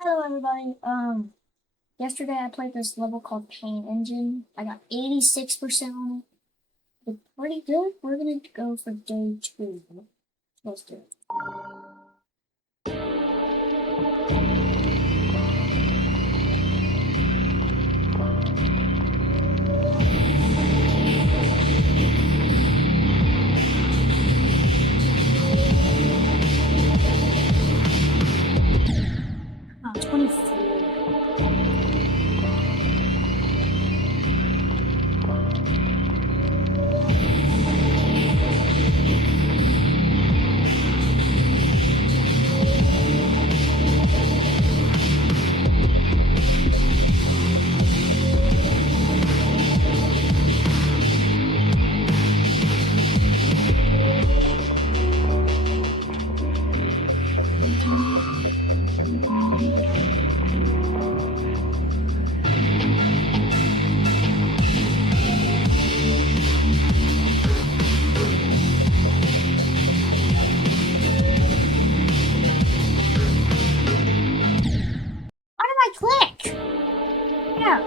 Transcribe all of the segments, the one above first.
Hello everybody. Yesterday I played this level called Pain Engine. I got 86% on it. It's pretty good. We're gonna go for day 2. Let's do it. Oh, 24. Why did I click? Yeah.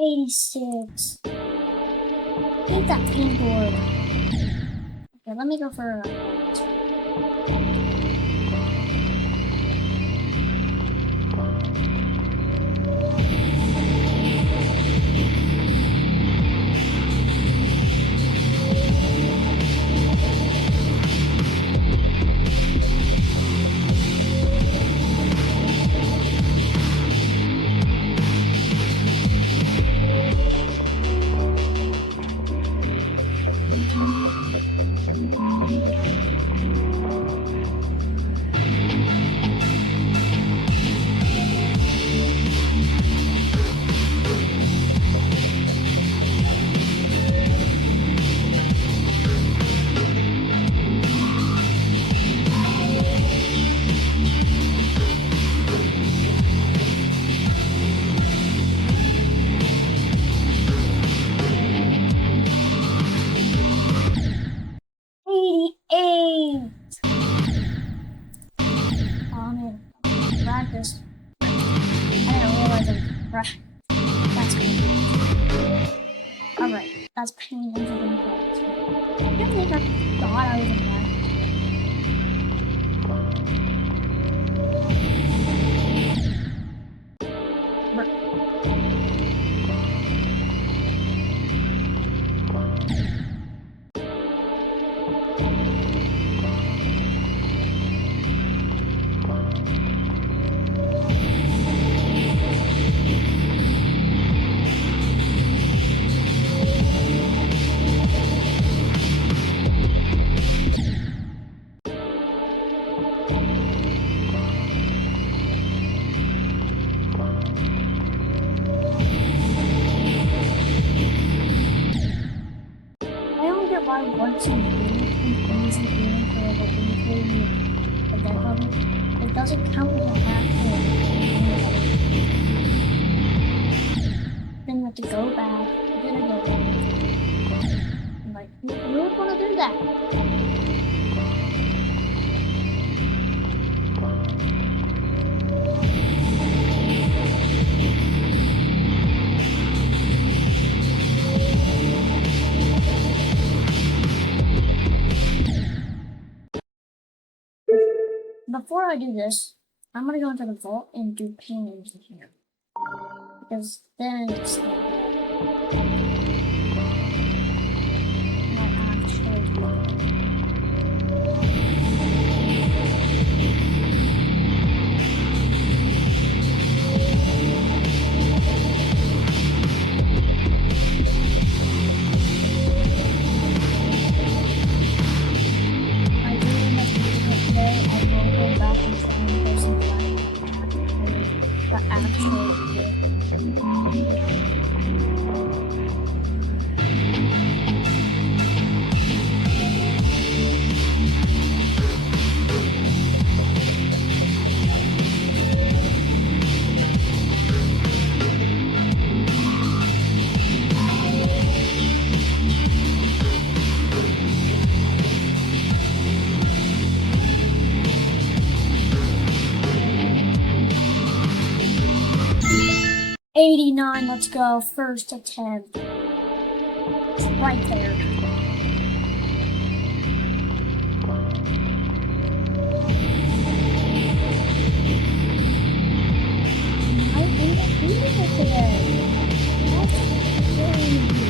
$86. Hate that pink orb. Okay, let me go for practice. I didn't realize that's cool. Alright, that's Pain Engine. I can't believe I thought I was in practice. doesn't count as an actual. Then you have to go back, get it over. I'm like, who would want to do that? 'Before I do this, I'm gonna go into the vault and do pain engine here. Because then it's like actually do it. $89, let's go. First attempt. It's right there. I think I beat it today. That's crazy.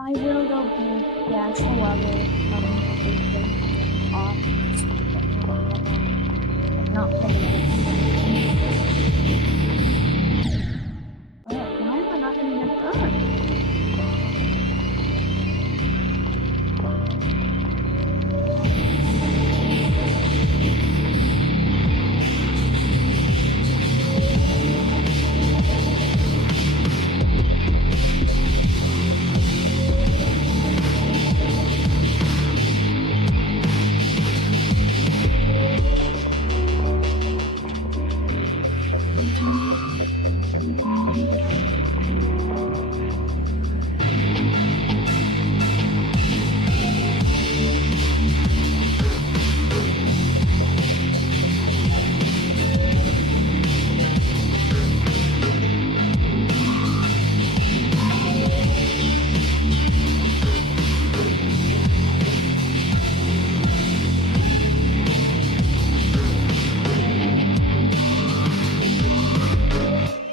I will go to the actual level of everything off. Not really. Why am I not getting that done?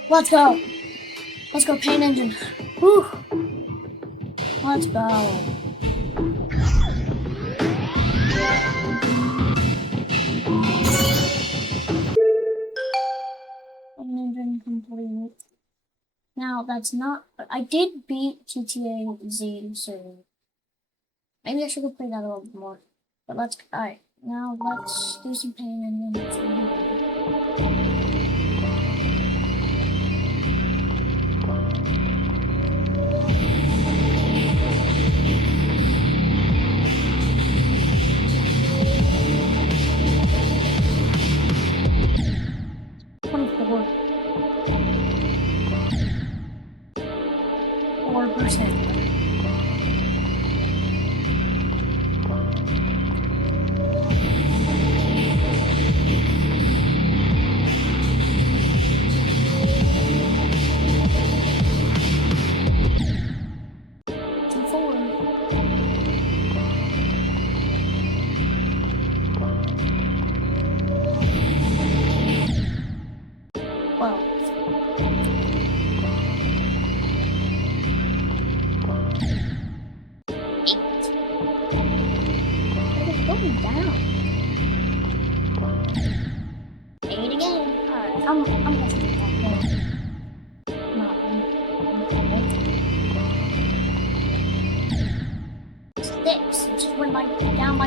Let's go. Let's go, paint engine. Whew. Let's go. Paint engine complete. Now, that's not... I did beat GTA Z, so... maybe I should go play that a little bit more. But let's... alright. Now, let's do some paint engine.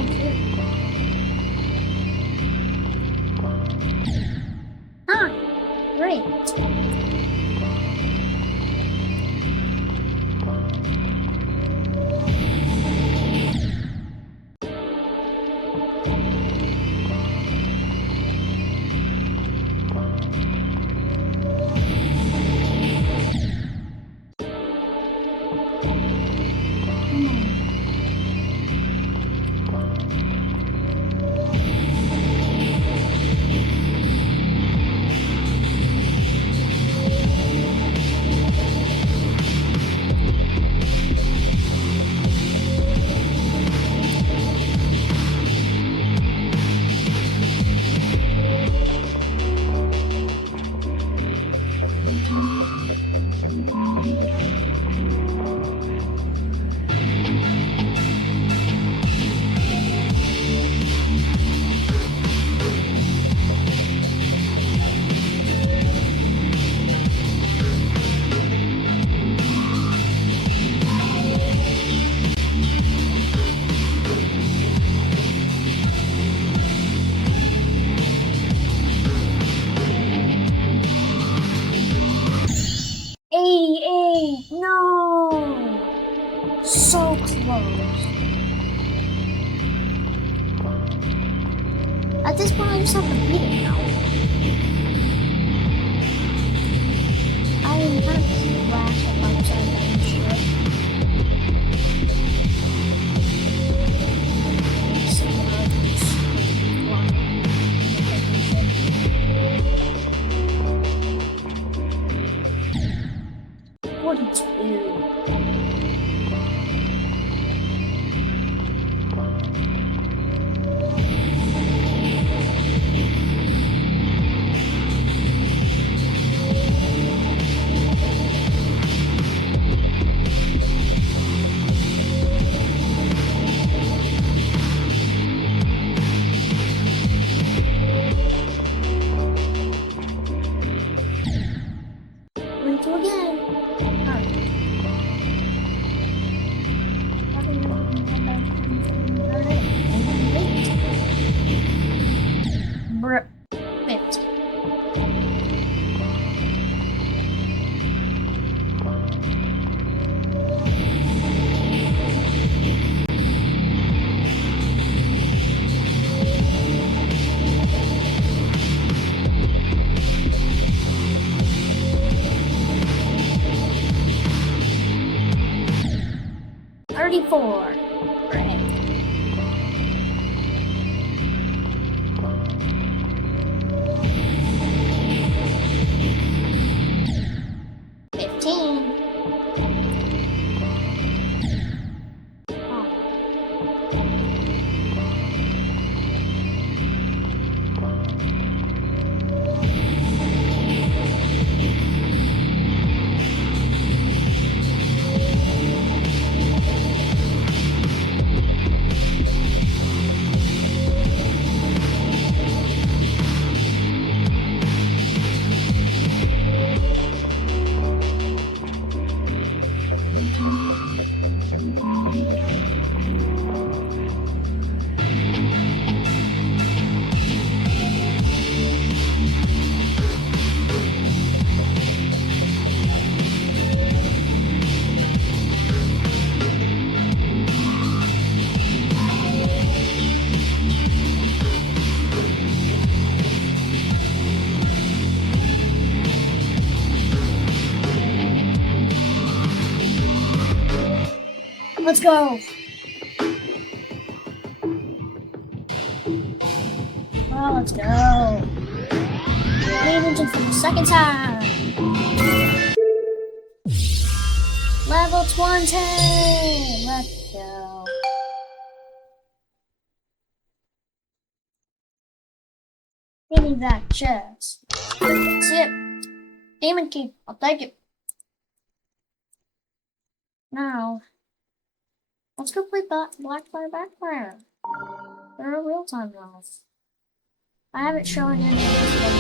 like it. Ah, great. No! So close. At this point, I just have to beat it now. I am kind of crash up upside down shit. Perfect. $34. Let's go. Oh, let's go. Main engine for the second time. Level 20. Let's go. Give me that chest. That's it. Demon key. I'll take it. Now, let's go play Blackfire Backfire. They're a real-time rules. I have it showing in this one.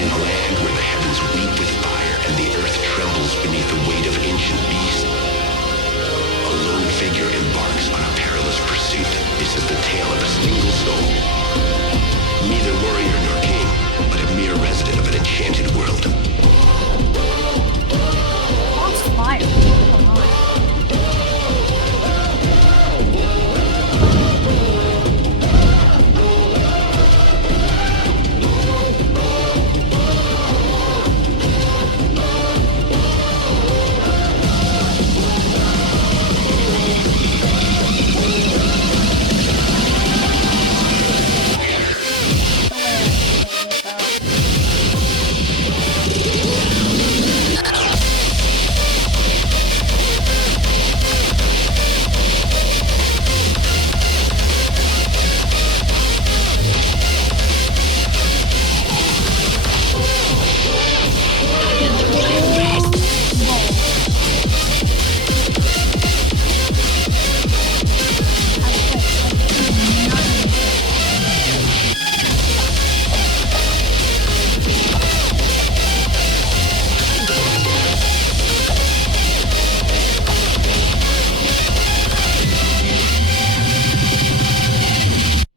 In a land where the heavens weep with fire and the earth trembles beneath the weight of ancient beasts, a lone figure embarks on a perilous pursuit. This is the tale of a single soul. Neither warrior nor king, but a mere resident of an enchanted world. Lost fire. Come on.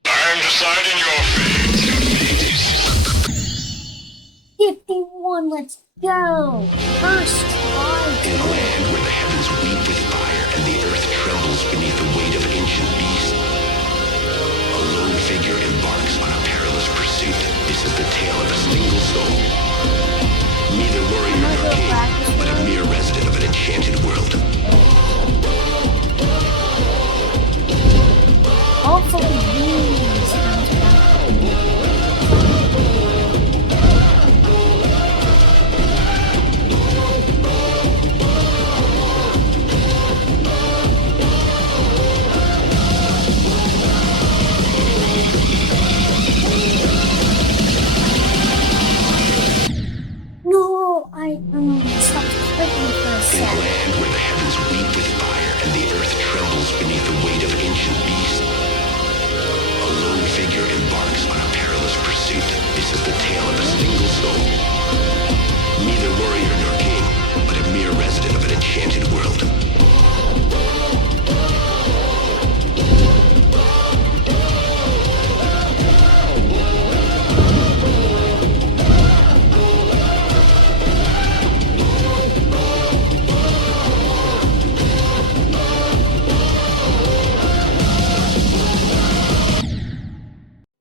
I'm deciding your fate. 51, let's go! First try. In a land where the heavens weep with fire and the earth trembles beneath the weight of ancient beasts, a lone figure embarks on a perilous pursuit. This is the tale of a single soul. Neither warrior Am I nor gonna king, practice but a now? mere resident of an enchanted world. Hopefully these comes back. No, I stopped clicking for a In a sec. land where the heavens weep with fire and the earth trembles beneath the weight of ancient beasts, a lone figure embarks on a perilous pursuit. This is the tale of a single soul. Neither warrior nor king, but a mere resident of an enchanted world.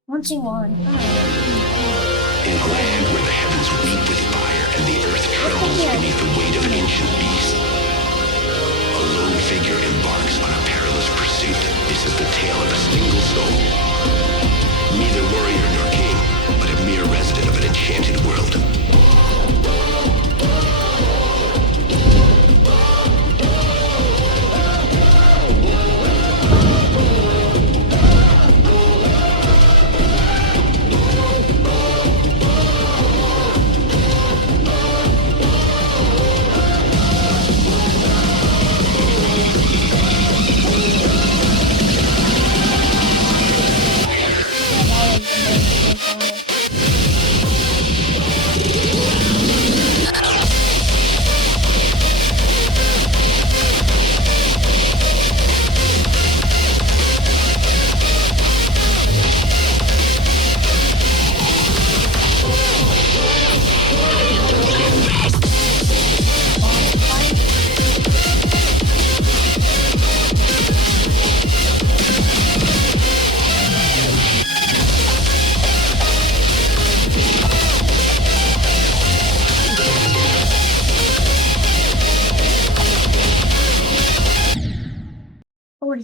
Once you won. In a land where the heavens weep with fire and the earth trembles beneath the weight of ancient beasts, a lone figure embarks on a perilous pursuit. This is the tale of a single soul. Neither warrior nor king, but a mere resident of an enchanted world.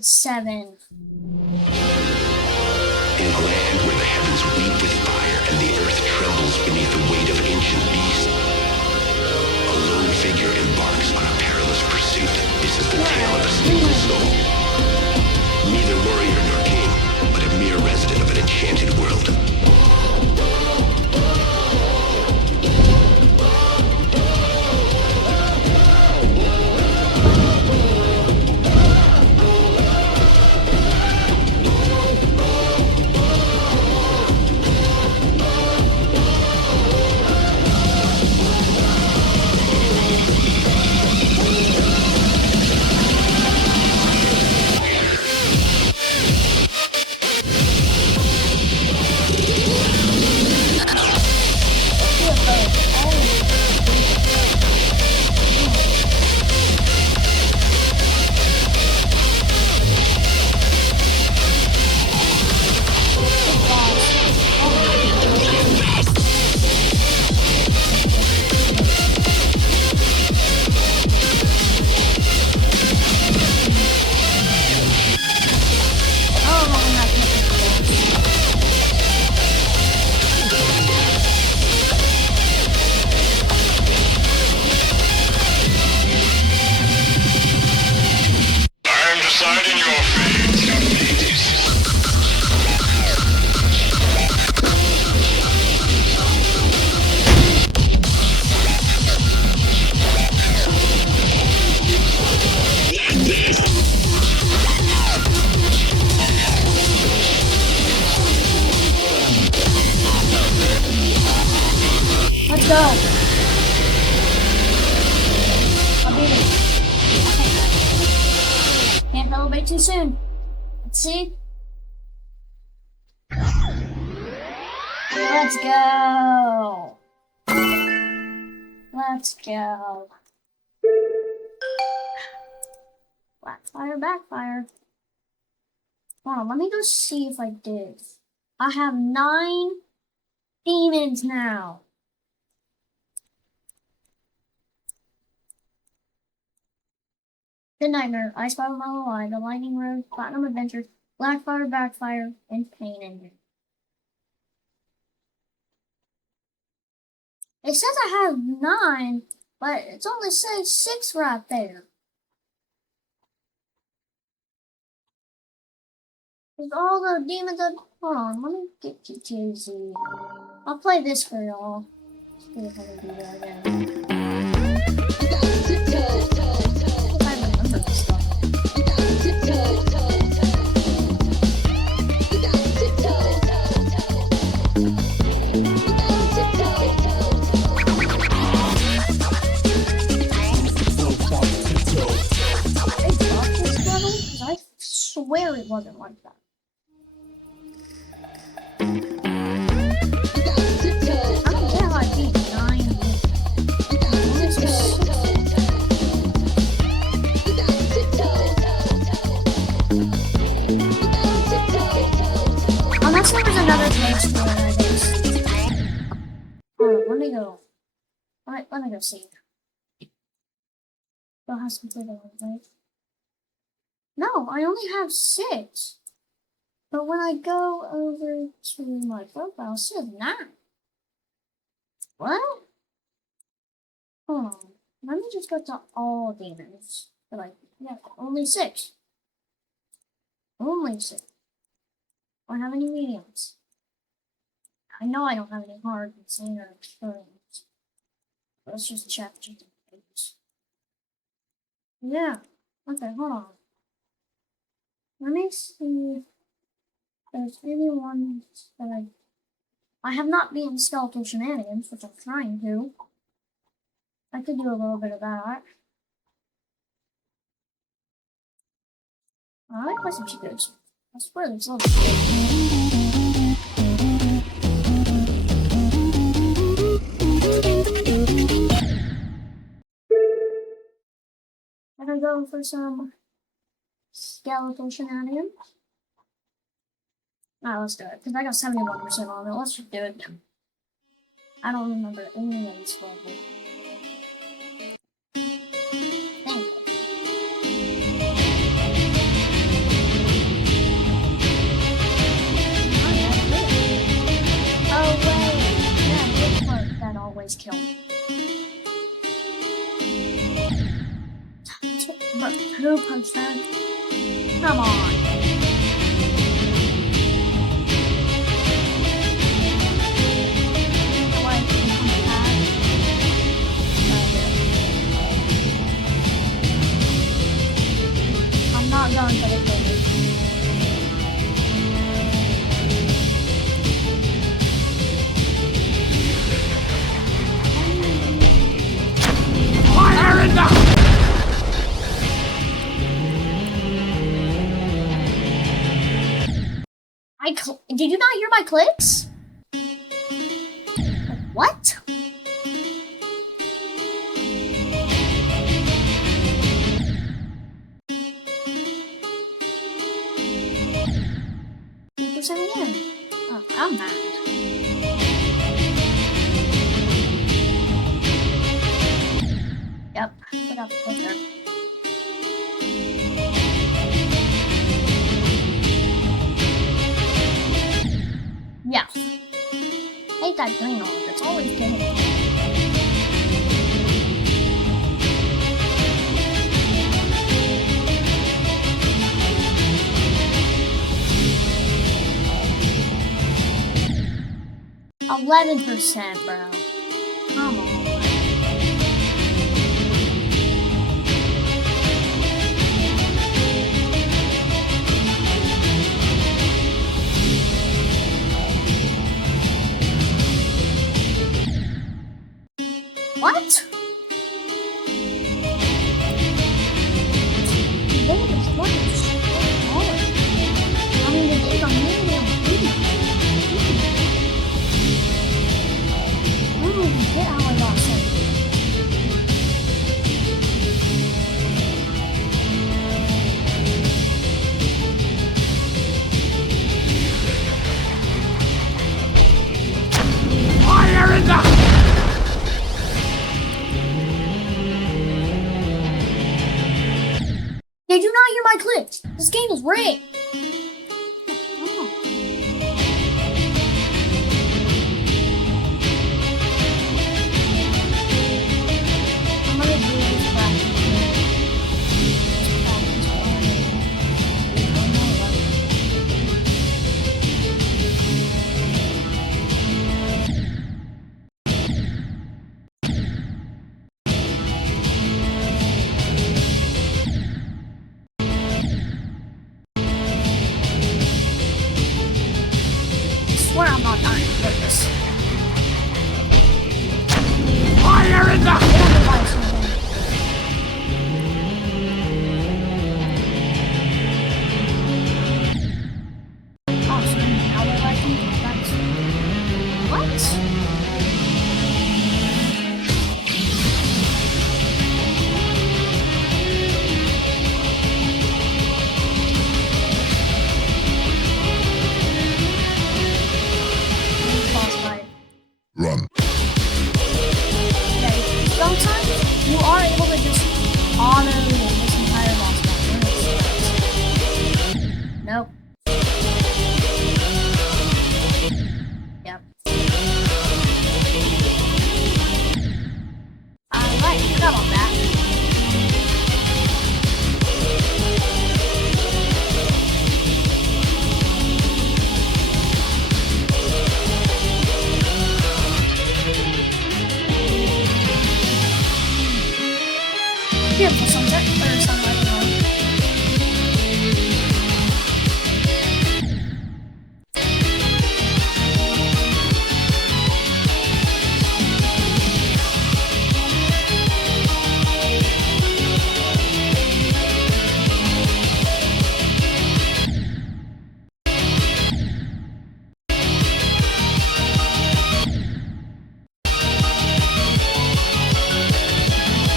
Seven. In a land where the heavens weep with fire and the earth trembles beneath the weight of ancient beasts, a lone figure embarks on a perilous pursuit. This is the tale of a single soul. Neither warrior nor king, but a mere resident of an enchanted world. too soon. Let's see. Let's go. Let's go. Backfire, backfire. Hold on, let me go see if I did. I have 9 demons now. The Nightmare, Ice Battle Mellow Eye, The Lightning Road, Platinum Adventure, Blackfire, Backfire, and Pain Engine. It says I have 9, but it's only says 6 right there. With all the demons that... Hold on, let me get GTZ. I'll play this for y'all. See if I can do that again. If I remember this stuff. I swear it wasn't like that. I don't get how I beat 9. Unless there was another place where I guess. Hold on, let me go. Let me go see. Still has to complete the one, right? No, I only have 6. But when I go over to my profile, it says 9. What? Hold on. Let me just go to all demons. Yeah, only 6. Only 6. I don't have any mediums. I know I don't have any hard, insane, or experience. Let's just check the page. Yeah. Okay, hold on. Let me see if there's any ones that I have not beaten Skeletal Shenanigans, which I'm trying to. I could do a little bit of that. I like play some cheaters. I swear there's a little I'm gonna go for some Skeletal Shenanigans. Alright, let's do it. Because I got 71% on it. Let's just do it. I don't remember any of this level. Thank you. Oh, wait. Yeah, this part that always kill me. But who punched that? Come on. I'm not going for the finish. Fire in the... Did you not hear my clicks? What? Again. Oh, I'm mad. Yep, forgot the filter. Yeah. Hate that green orb, it's always getting me. %, bro. Come on. What? What is not hear my clicks. This game is rigged. Oh. I'm gonna do this practice. This practice one. Oh, no, I swear I'm not dying for this. Fire in the... I don't know why it's not done. Oh, so now they're liking it. That's... What? Boss fight. Run. Okay, sometimes you are able to just auto this entire boss fight. Nope. Yep. Alright, forgot about that. Beautiful sunset, or sunlight, no.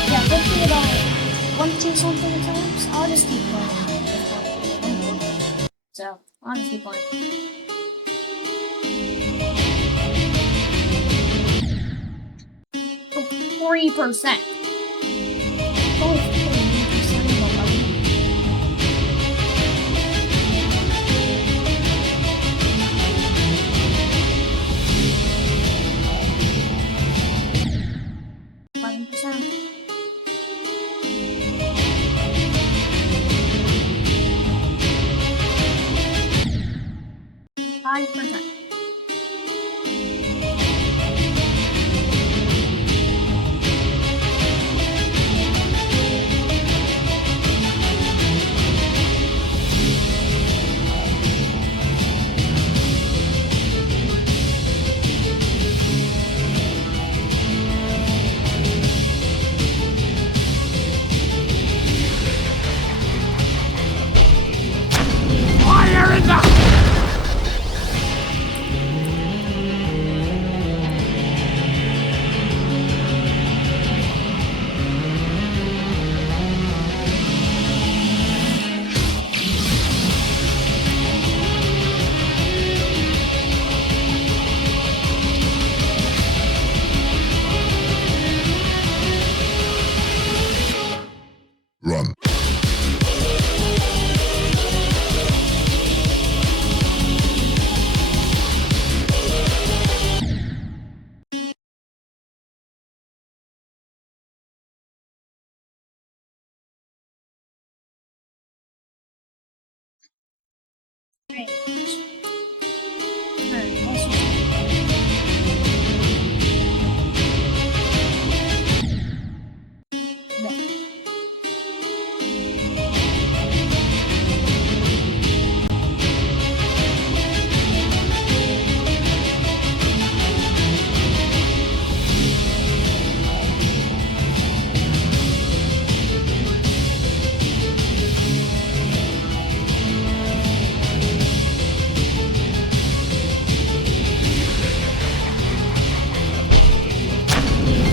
Yeah, hopefully about 1 something times. I'll just keep playing. So, I'll just keep playing. Oh, 3%. Oh, 3% of 11. %. Fire in the... Run. Alright, let's just... There.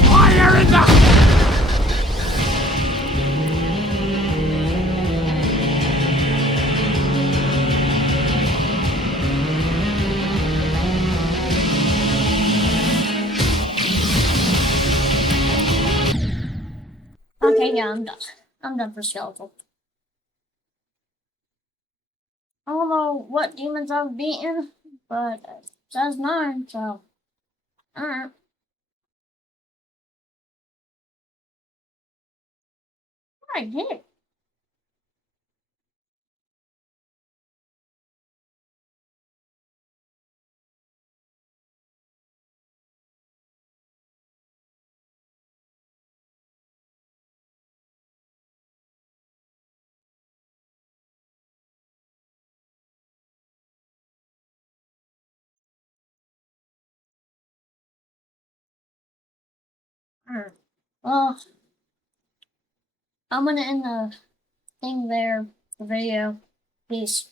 Fire in the... Okay, yeah, I'm done. I'm done for skeletal. I don't know what demons I've beaten, but it says 9, so. Alright. I get it. Alright. Well, I'm gonna end the thing there, the video. Peace.